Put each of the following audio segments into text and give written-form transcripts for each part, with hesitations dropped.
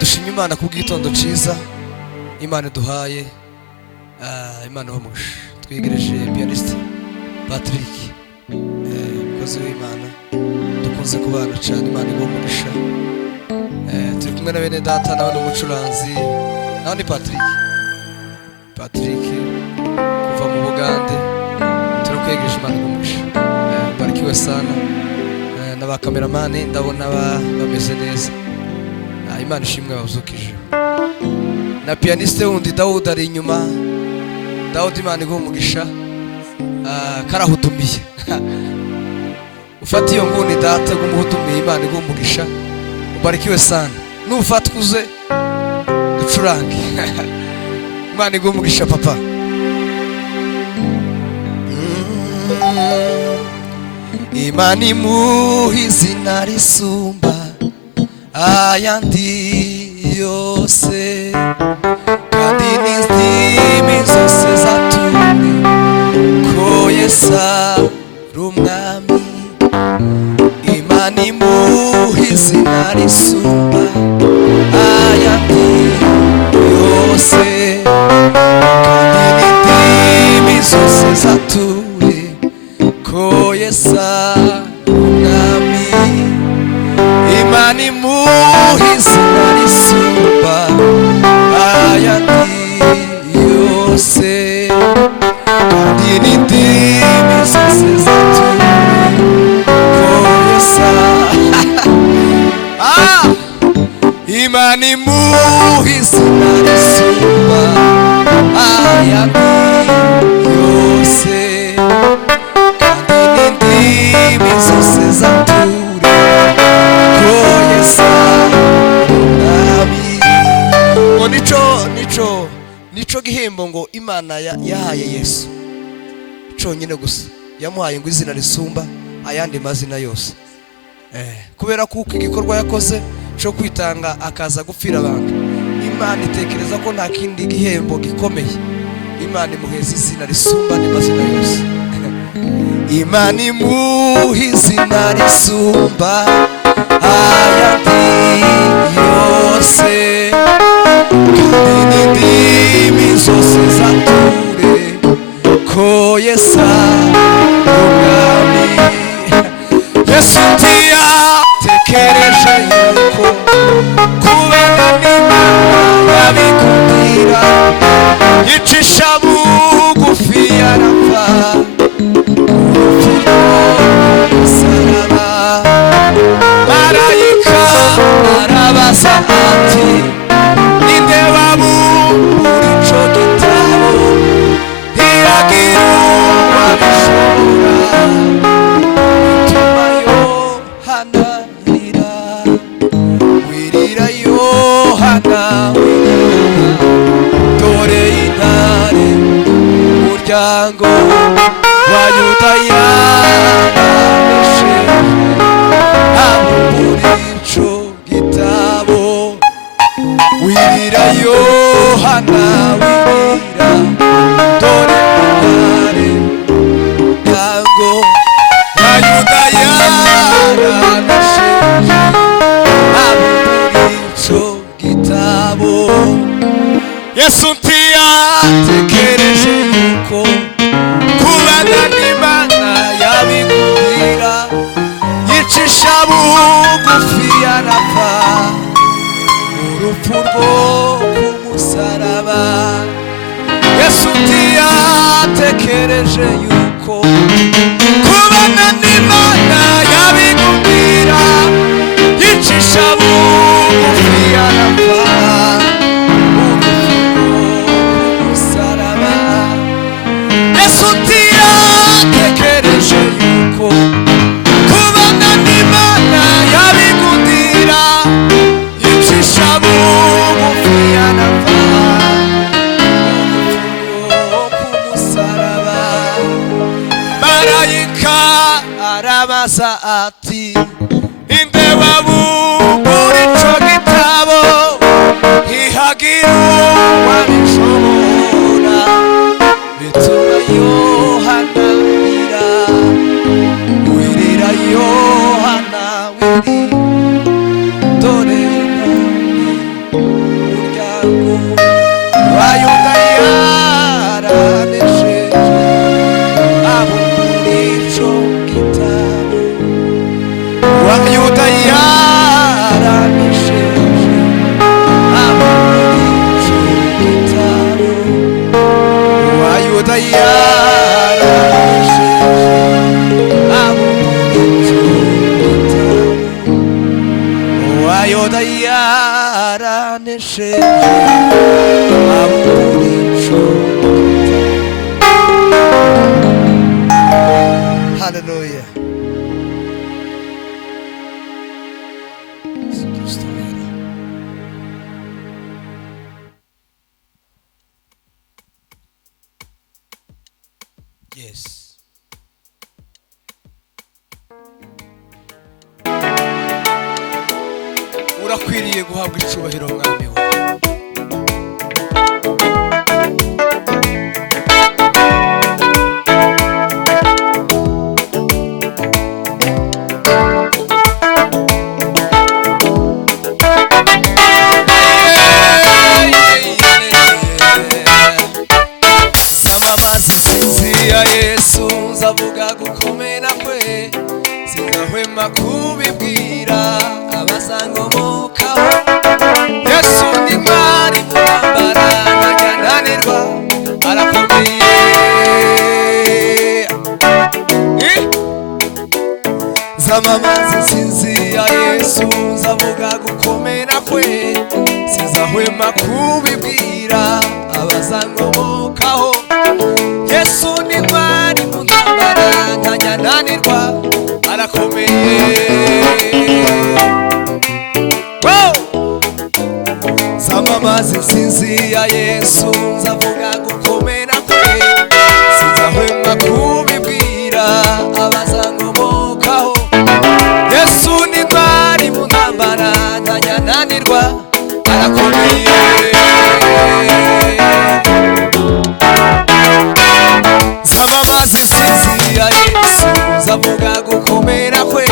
Dushimye Imana kubw'igitondo ciza Imana duhaye. Imana wamusha twegereje pianiste Patrick, mukozi w'Imana dukunze kubana cyane. Imana ibomugisha. Turi kumwe na bene data n'abandi umucuranzi n'abandi Patrick kuva mu Bugande. Turakwegereje Imana ibomugisha. Barikiwe sana n'aba cameraman ndabona bameze neza. Imana ishimwe bazukije. Na pianiste wundi Daud ari inyuma. Daud Imana igumugisha. Karahutumiye. Ufata iyo nguni data gumuhutumiye Imana igumugisha. Ubarikiwe sana. Nufatkuze ducurange. Imana igumugisha papa. Imana imuhizina risumba ayandi yose kandi n'indimi zose zatu yose kandi n'indimi zose zature ko Yesu Imana imuha izina risumba ayandi yose kandi n'indimi zose zature ko Yesu ngo nico gihembo ngo Imana yahaye Yesu conyine gusa yamuhaye ngo izina risumba ayandi mazina yose kubera kuko igikorwa yakoze cyo kwitanga akaza gupfira abantu Imana itekereza ko nta kindi gihembo gikomeye Imana imuheza izina risumba n'amazina yose Imana imuha izina risumba ayandi yose kandi n'indimi zose zature ko Yesu umwami Yesu ntiyatekereje yuko kubana n'Imana yabikundira yicisha bugufi arapfa umusaraba marayika arabaza ati ninde wabumbura ico gitabo ntiyagira uwabishobora bituma Yohana wirira Yohana wirira dore intare umuryango wa Yuda yanesheje abumbura ico gitabo wirira Yohana wirira dore intare umuryango wa Yuda yanesheje abumbura ico gitabo Yesu ntiyatekereje yuko kubana n'Imana yabikundira yicisha bugufi arapfa urupfu rwo kumusaraba Yesu ntiyatekereje yuko kubana n'Imana yabikundira yicisha bugufi arapfa Yesu ntiyatekereje yuko kubana n'Imana yabikundira yicisha bugufi arapfa kumusaraba marayika arabaza ati inde wabumbura ico gitabo ntihagira uwabishobora bituma Yohana wirira Yohana wirira dore umuryango wa Yuda yaranesheje abumbura ico gitabo wa Yuda yaranesheje abumbura ico gitabo wa Yuda yaranesheje abumbura ico gitabo wa Yuda yaranesheje abumbura ico gitabo Hallelujah. Yes. Urakwiriye guhabwa icubahiro mwami we. Kubibwira abasangomokaho Yesu ni mwari murambara ntajyananirwa arakomeye. Zamamaza insinzi ya Yesu, zavuga gukomera kwe, sinzahwema kubibwira abazankomokaho. Yesu ni intwari mu ntambara, ntajya ananirwa, arakomeye. Zamamaza insinzi ya Yesu, zavuga gukomera kwe, sinzahwema kubibwira abazankomokaho. Yesu ni intwari mu ntambara, ntajya ananirwa, arakomeye. Zamamaza insinzi ya Yesu, zavuga gukomera kwe,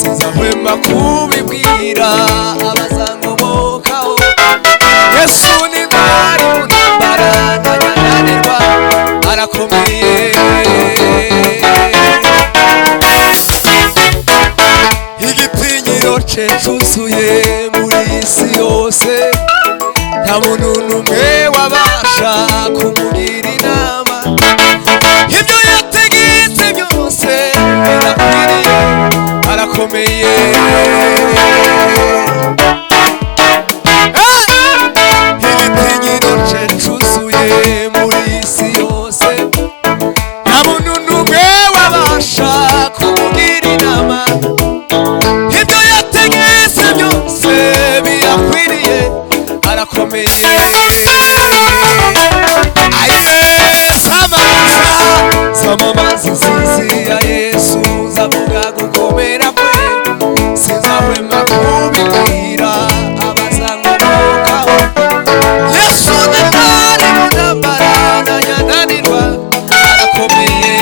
sinzahwema kubibwira abazankomokaho. Yesu ni intwari mu ntambara, ntajya ananirwa, arakomeye. Igitinyiro cye cyuzuye muri isi yose, nta muntu n'umwe wabasha kumugira inama. Ibyo yategetse byose birakwiriye, arakomeye. Igitinyiro cye cyuzuye muri isi yose, nta muntu n'umwe wabasha kumugira inama. Ibyo yategetse byose birakwiriye, arakomeye. Zamamaza insinzi ya Yesu, zavuga gukomera kwe, sinzahwema kubibwira abazankomokaho. Yesu ni intwari mu ntambara, ntajya ananirwa, arakomeye.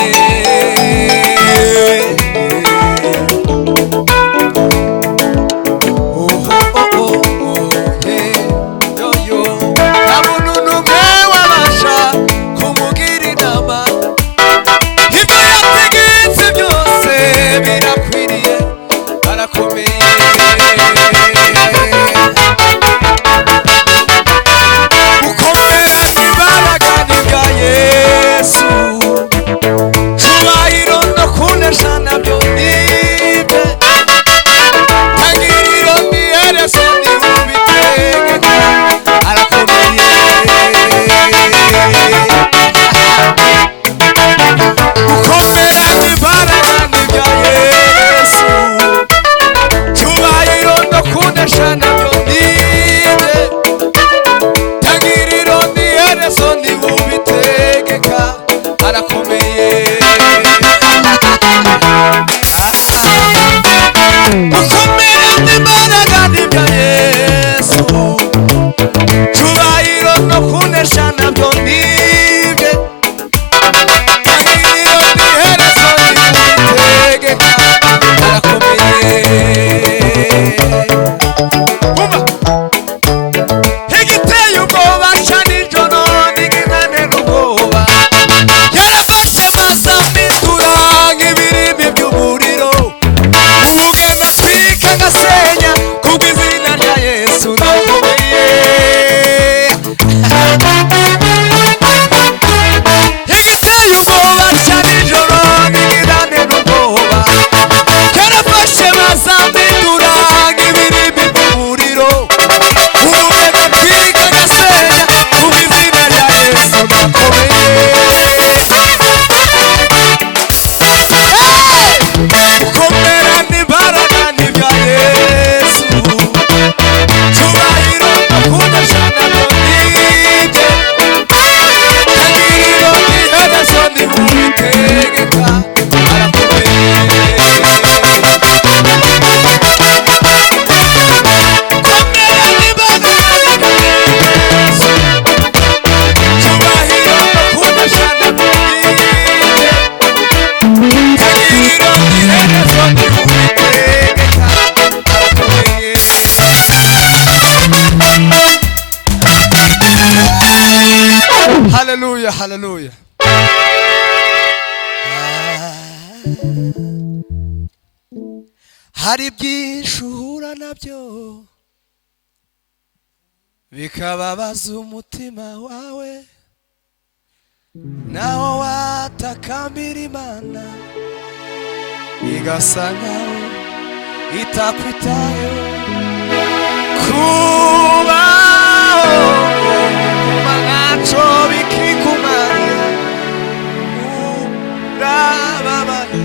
Nta muntu n'umwe wabasha kumugira inama. Ibyo yategetse byose birakwiriye, arakomeye. Gukomera n'imbaraga ni bya Yesu, cyubahiro no kunesha nabyo ni ibye. Tangiriro n'iherezo ni ubitegeka, arakomeye. Gukomera n'imbaraga ni bya Yesu, cyubahiro no kunesha nabyo ni ibye. Tangiriro n'iherezo ni ubitegeka, arakomeye. Gukomera n'imbaraga ni bya Yesu, cyubahiro no kunesha nabyo ni ibye. Tangiriro n'iherezo ni ubitegeka, arakomeye. Umva! Igiteye ubwoba ca nijoro ntikinanira ubwoba, yarafashe maze ampindura nk'ibirimi by'umuriro. Ubugenda atwika agasenya, kubw'izina rya Yesu ndakomeye. Igiteye ubwoba ca nijoro ntikinanira ubwoba, yarafashe maze ampindura nk'ibirimi by'umuriro. Ubugenda atwika agasenya, kubw'izina rya Yesu ndakomeye. Gukomera n'imbaraga ni bya Yesu, cyubahiro no kunesha nabyo ni ibye. Tangiriro n'iherezo ni ubitegeka, arakomeye. Gukomera n'imbaraga ni bya Yesu, cyubahiro no kunesha nabyo ni ibye. Tangiriro n'iherezo ni ubitegeka, arakomeye. Haleluya, haleluya. Hari byinshi uhura nabyo bikababaza umutima wawe, naho watakambira Imana igasa nkaho itakwitayeho. Kubaho kuba ntacyo bikikumariye, urababaye.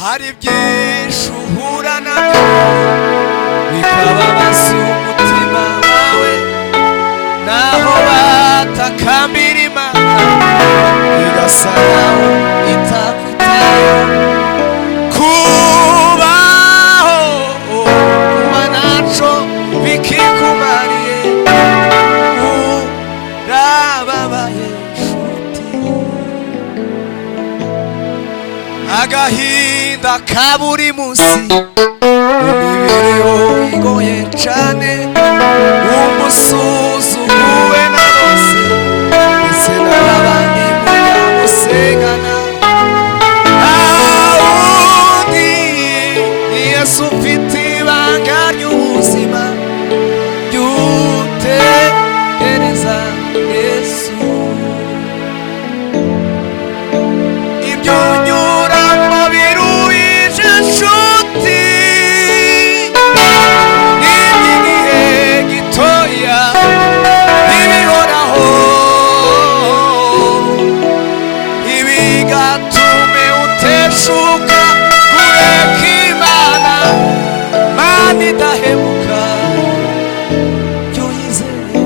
Hari byinshi uhura nabyo bikababaza umutima wawe, naho batakambira Imana igasa nkaho itakwitayeho. Kubaho kuba ntacyo bikikumariye, urababaye nshuti. Agahinda ka buri munsi, imibereho igoye cane, umusuzuguwe na bose, ndetse n'abandi mujya musengana. Awundi ni Yesu ufite ibanga ry'ubuzima, ry'utegereza Yesu. Ibyo unyuramo biruhije nshuti, n'iby'igihe gitoya ntibihoraho, ntibigatume uteshuka kureka Imana. Mana idahemuka jya uyizera.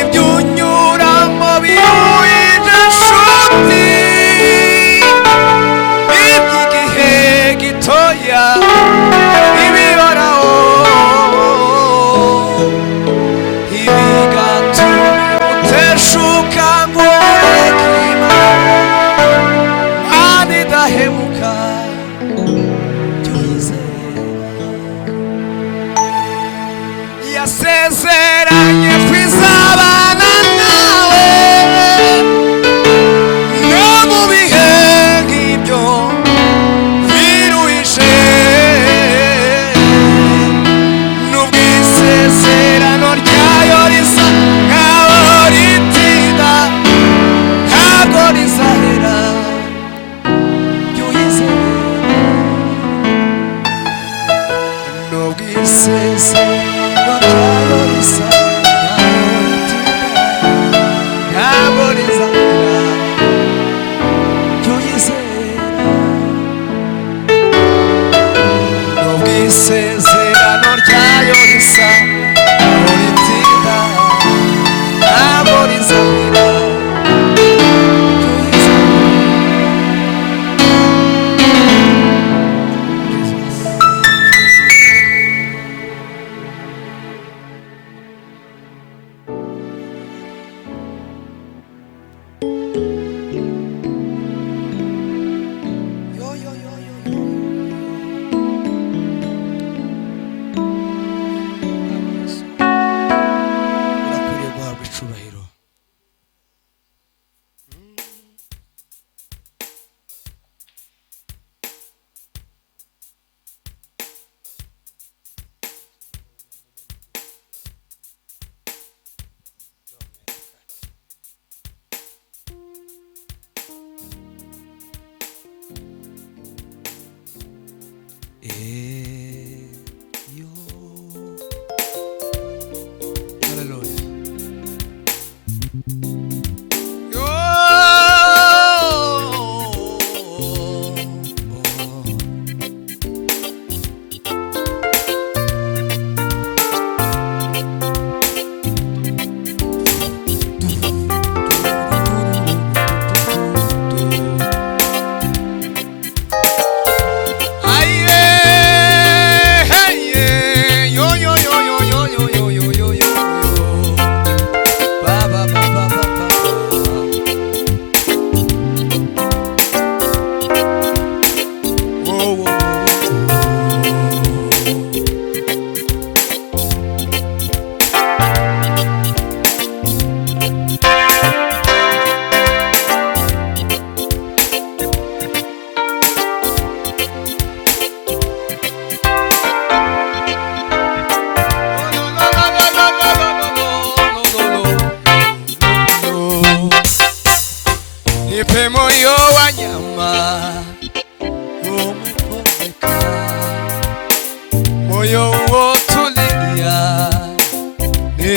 Ibyo unyuramo biruhije nshuti, iby'igihe gitoya ntibihoraho, ntibigatume uteshuka ngo ureke Imana. Mana idahemuka jya uyizera. Yasezeranye kwizabana nawe no mu bihe nk'ibyo biruhije, nubwo isezerano ryayo risa nkaho ritinda, ntabwo rizahera. Jya uyizera. Nubwo isezerano ryayo risa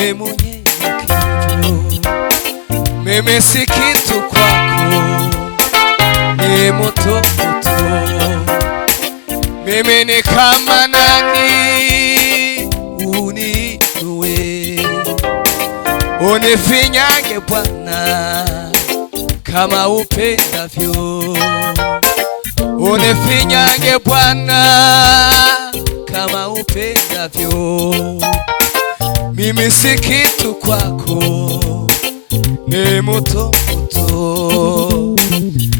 ni mnyenyekevu, mimi si kitu kwako, ni mtoto, mimi ni kama nani, uniinue, unifinyange Bwana kama upendavyo, unifinyange Bwana kama upendavyo, mimi si kitu kwako, ni mtoto,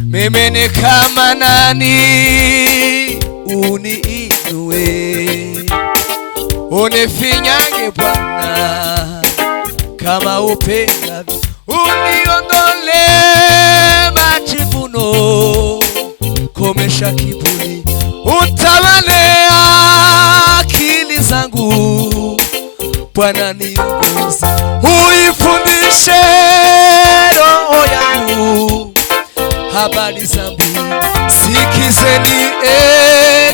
mimi ni kama nani, uniinue, unifinyange Bwana kama upendavyo, uniondole majivuno, komesha kiburi, utawale akili zangu Bwana, niongoze, uifundishe roho yangu habari za mbingu. Sikizeni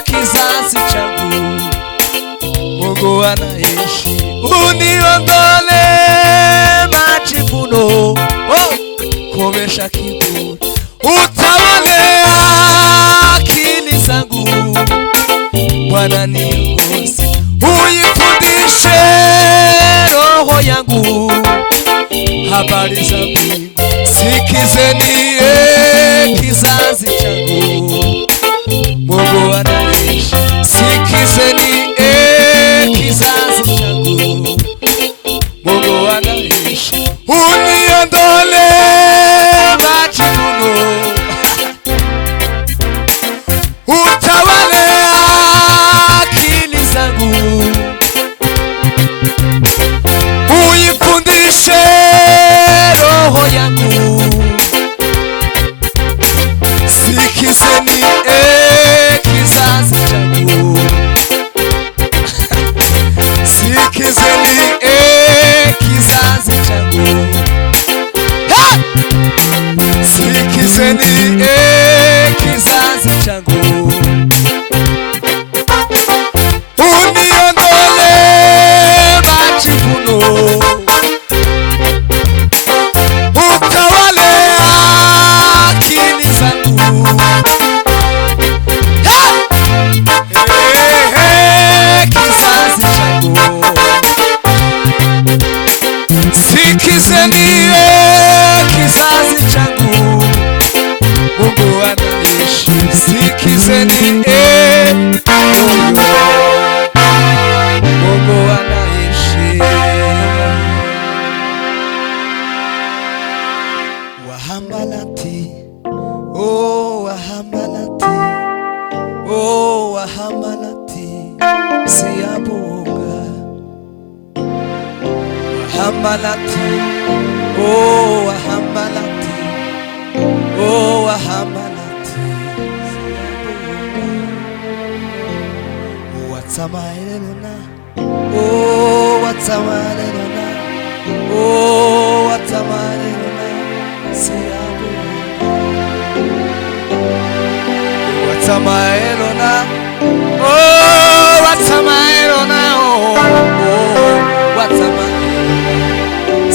kizazi changu, Mungu anaishi, uniondole majivuno, komesha kiburi, utawale akili zangu Bwana, niongoze, uifundishe roho yangu habari za mbingu. Sikizeni kizazi changu, Mungu anaishi, sikizeni kizazi changu, Mungu anaishi, uniondole majivuno, utawale akili zangu, uifundishe roho yangu. Sikizeni kizazi changu, sikizeni kizazi changu, sikizeni kizazi changu, uniondole majivuno, utawale akili zangu, kizazi changu, sikizeni kizazi changu, Mungu anaishi, sikizeni Mungu anaishi. Wahambalati, oh wahambalati, oh wahambalati, siyabonga. Wahambalati, oh wahambalati, oh wahambalati, siyabonga. Watamaelona, oh watamaelona, oh watamaelona, siyabonga. Watamaelona, oh watamaelona, oh watamaelona,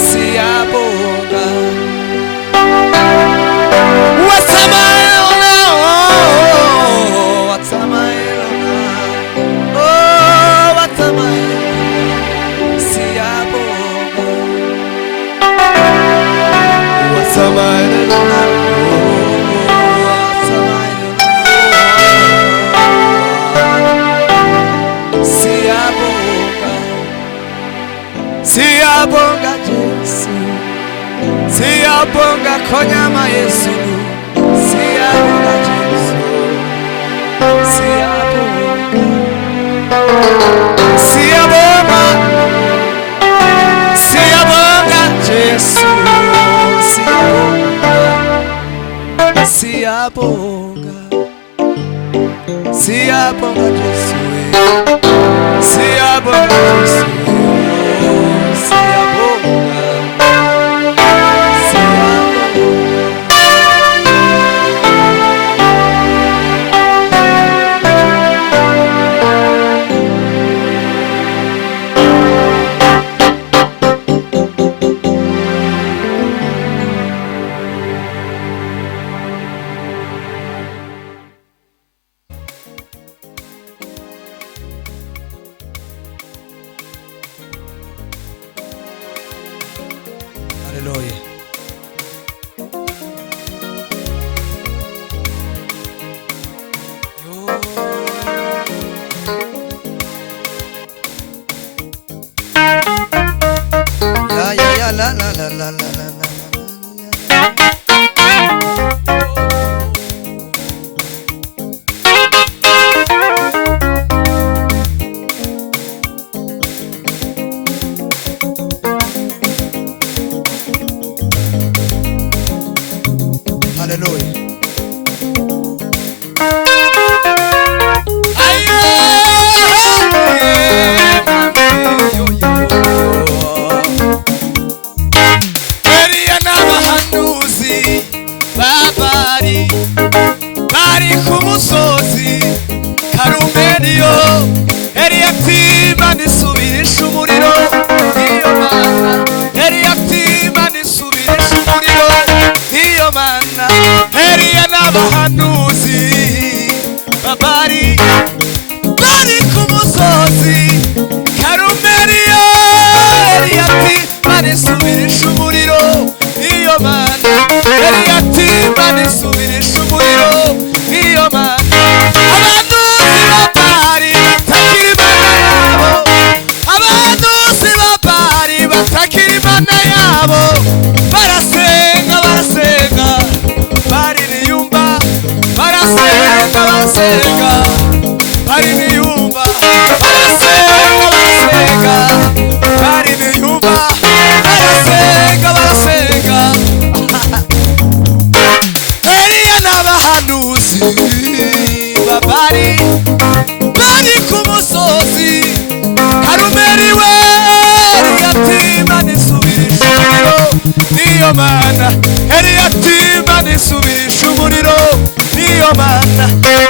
siyabonga. Watamaelona, oh watamaelona, oh watamaelona, siyabonga. Watamaelona, siyabonga Yesu, siyabonga konyama Yesu, siyabonga Yesu, siyabonga, siyabonga, siyabonga Yesu, siyabonga, siyabonga, siyabonga Yesu, siyabonga Yesu. haleluya. Ya la la la la la la la. Hallelujah. Bari ku musozi Karumeliyo, Eliyatima nisubirisha umuriro, iyo mana Eliyatima nisubirisha umuriro, iyo mana Eliya n'abahanuzi bari ku musozi Karumeliyo, Eliyatima nisubirisha umuriro, iyo mana Eliyatima nisubirisha umuriro, iyo mana batakira imana yabo, barasenga bariniyumva, barasenga bariniyumva, barasenga bariniyumva, barasenga Eliya n'abahanuzi bari ku musozi Karumeli we, Eliyatima nisubirisha umuriro, niyo mana Eliyatima nisubirisha umuriro, niyo mana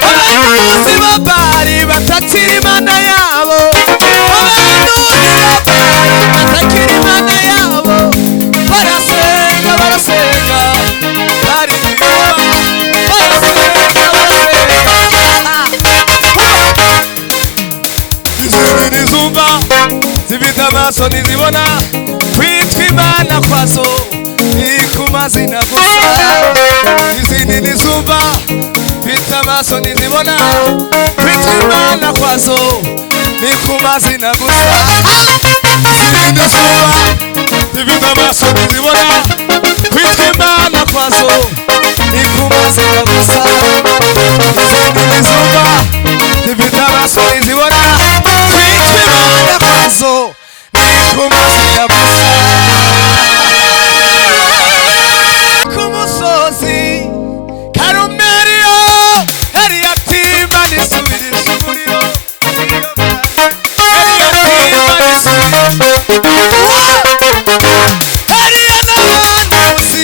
abahanuzi batakira imana yabo, abahanuzi batakira imana yabo, barasenga izindi nizumva zifite amaso ntizibona, kwitwa imana kwazo ni ku mazina gusa. Izindi nizumva zifite amaso ntizibona, kwitwa imana kwazo ni ku mazina gusa. Izindi nizumva zifite amaso ntizibona, kwitwa imana kwazo ni ku mazina gusa. Izindi nizumva zifite amaso ntizibona, kwitwa imana kwazo ni ku mazina gusa. Ku musozi Karumeliyo, Eliyatima nisubirisha umuriro, Eliyatima nisubirisha Eliya n'abahanuzi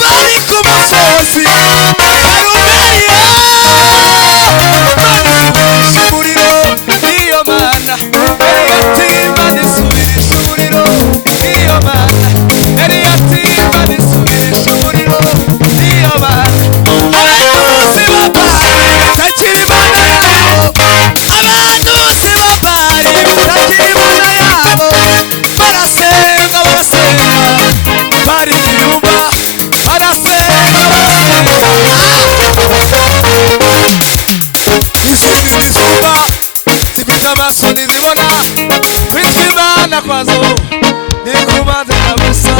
bari ku musozi Karumeliyo, nisubirisha umuriro, niyo mana Eliyatima nisubirisha umuriro, niyo mana Eliyatima nisubirisha umuriro, niyo mana abahanuzi batakira imana yabo, abahanuzi batakira imana yabo, barasenga bariniyumva, barasenga izindi nizumva zifite amaso ntizibona, kwitwa imana kwazo ni ku mazina gusa.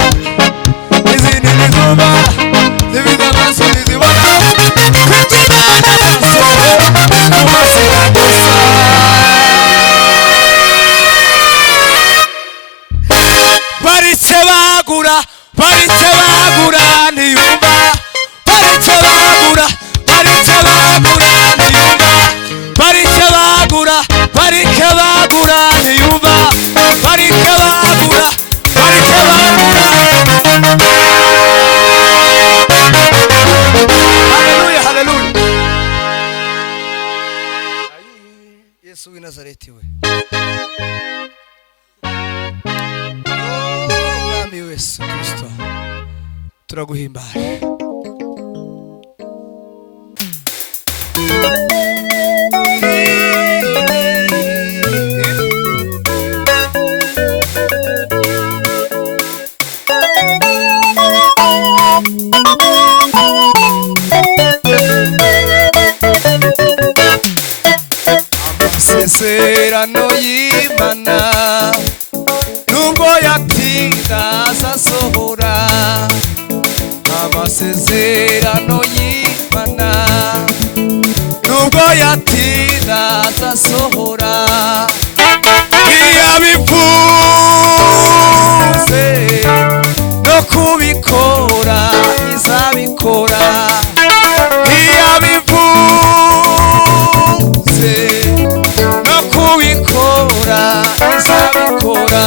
Izindi nizumva zifite amaso ntizibona, kwitwa imana kwazo ni ku mazina gusa. Barice bagura ntiyumva, barice bagura ntiyumva, barice bagura ntiyumva, barice bagura. Haleluya, haleluya. Yesu w'i Nazareti we, Mwami Yesu Kristo, turaguhimbaje. y'Imana nubwo yatinda azasohora amasezerano y'Imana nubwo yatinda azasohora iyabivuze no kubikora izabikora iyabivuze no kubikora izabikora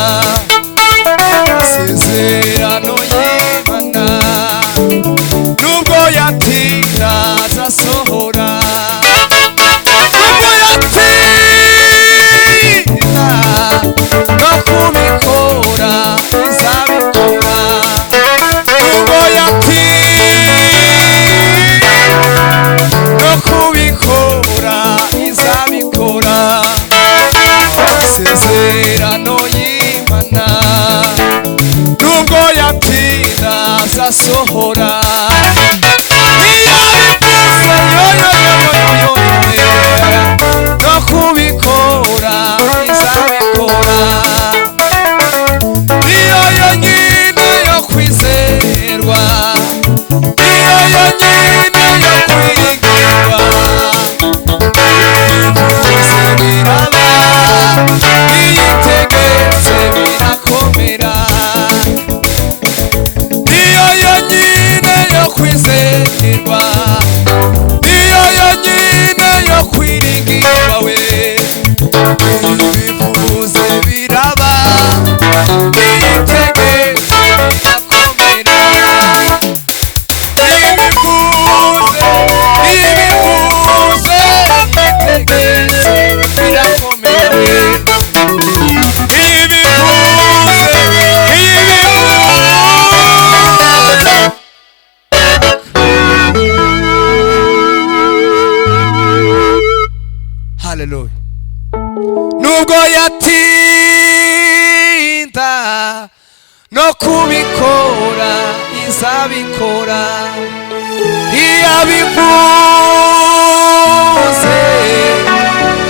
isezerano y'Imana nubwo yatinda azasohora nubwo yatinda no kubikora izabikora nubwo yatinda no kubikora izabikora isezerano y'Imana nubwo yatinda azasohora iyabivuze no kubikora izabikora iyo yonyine yo kwizerwa iyo yonyine yo kwigirwa ivuze biraba iyitegetse birakomera iyo yonyine yo kwizerwa iyo yonyine yo kwiringirwa we ibivuze biraba iyitegetse birakomera ibivuze iyitegetse birakomera Hallelujah. Nubwo yatinda no kubikora izabikora iyabivuze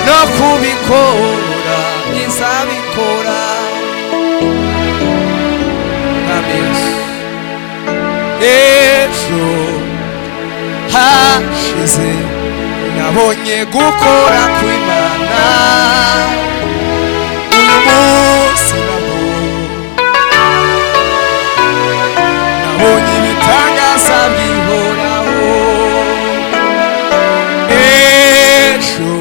no kubikora izabikora ejo hashize nabonye gukora kw'Imana uyu munsi nabonye ibitangaza bihoraho ejo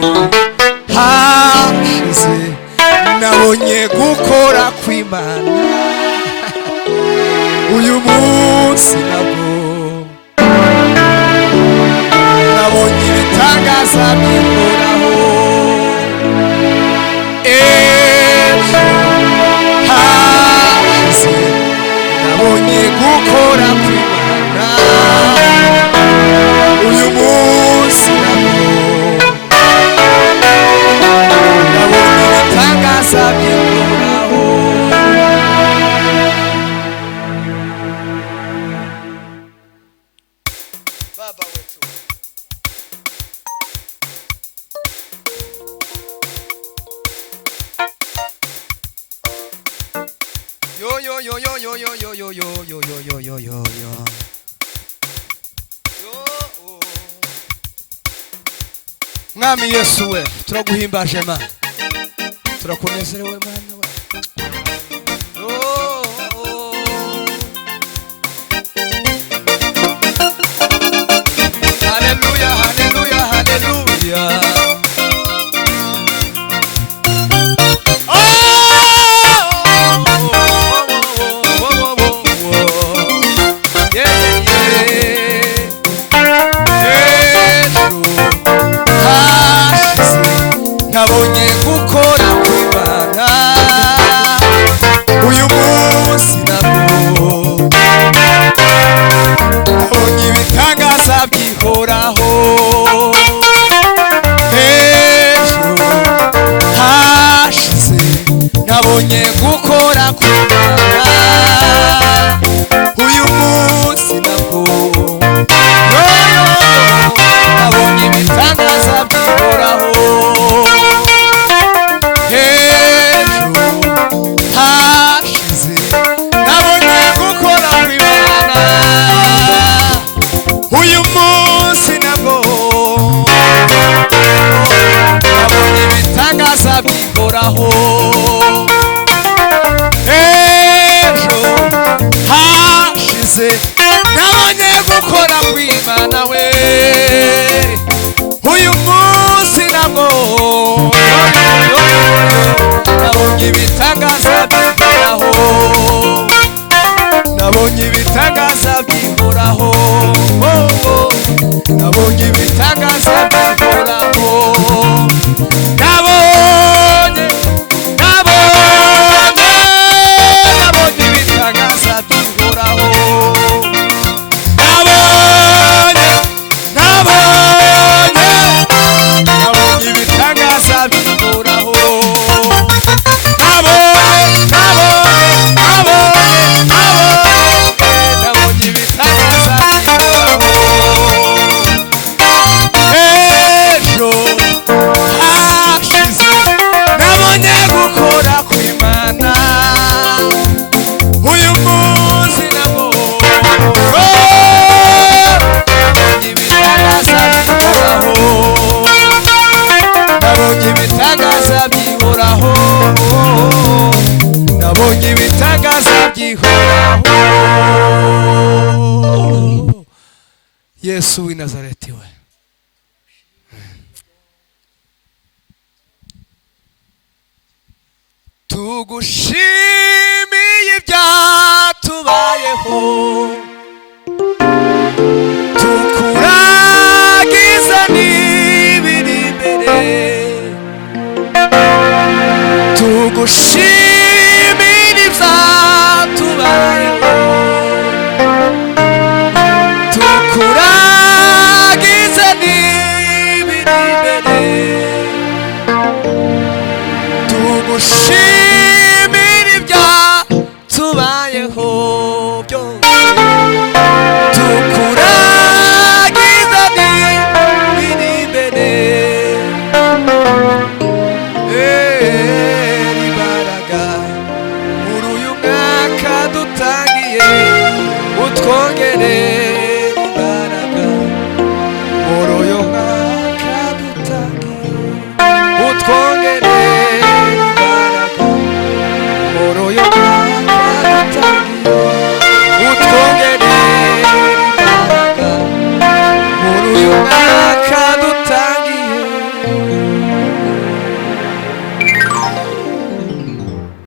hashize nabonye gukora kw'Imana uyu munsi nabonye ibitangaza bihoraho ejo hashize nabonye gukora kw'Imana uyu munsi nabonye ibitangaza bihoraho Baba wetu yo yo yo yo yo yo yo yo yo yo yo yo yo yo yo Mwami Yesu we turaguhimbaje Mana turakunezerewe Mana we Hallelujah hallelujah hallelujah nabonye gukora kw'Imana uyu munsi nabonye ibitangaza bihoraho ejo hashize nabonye gukora kw'Imana uyu munsi nabonye ibitangaza bihoraho bihoraho ejo hashize nabonye gukora kw'Imana we uyu munsi nabwo nabonye ibitangaza bihoraho nabonye ibitangaza bihoraho nabonye ibitangaza bihoraho nabonye ibitangaza bihoraho nabonye ibitangaza bihoraho ejo hashize nabonye gukora kw'Imana uyu munsi nabwo nabonye ibitangaza bihoraho nabonye ibitangaza bihoraho nabonye ibitangaza bihoraho Yesu w'i Nazareti we tugushimiye ibyatubayeho tukuragiza n'ibiri imbere tugushimire ibyatubayeho tukuragiza n'ibiri imbere tugushimire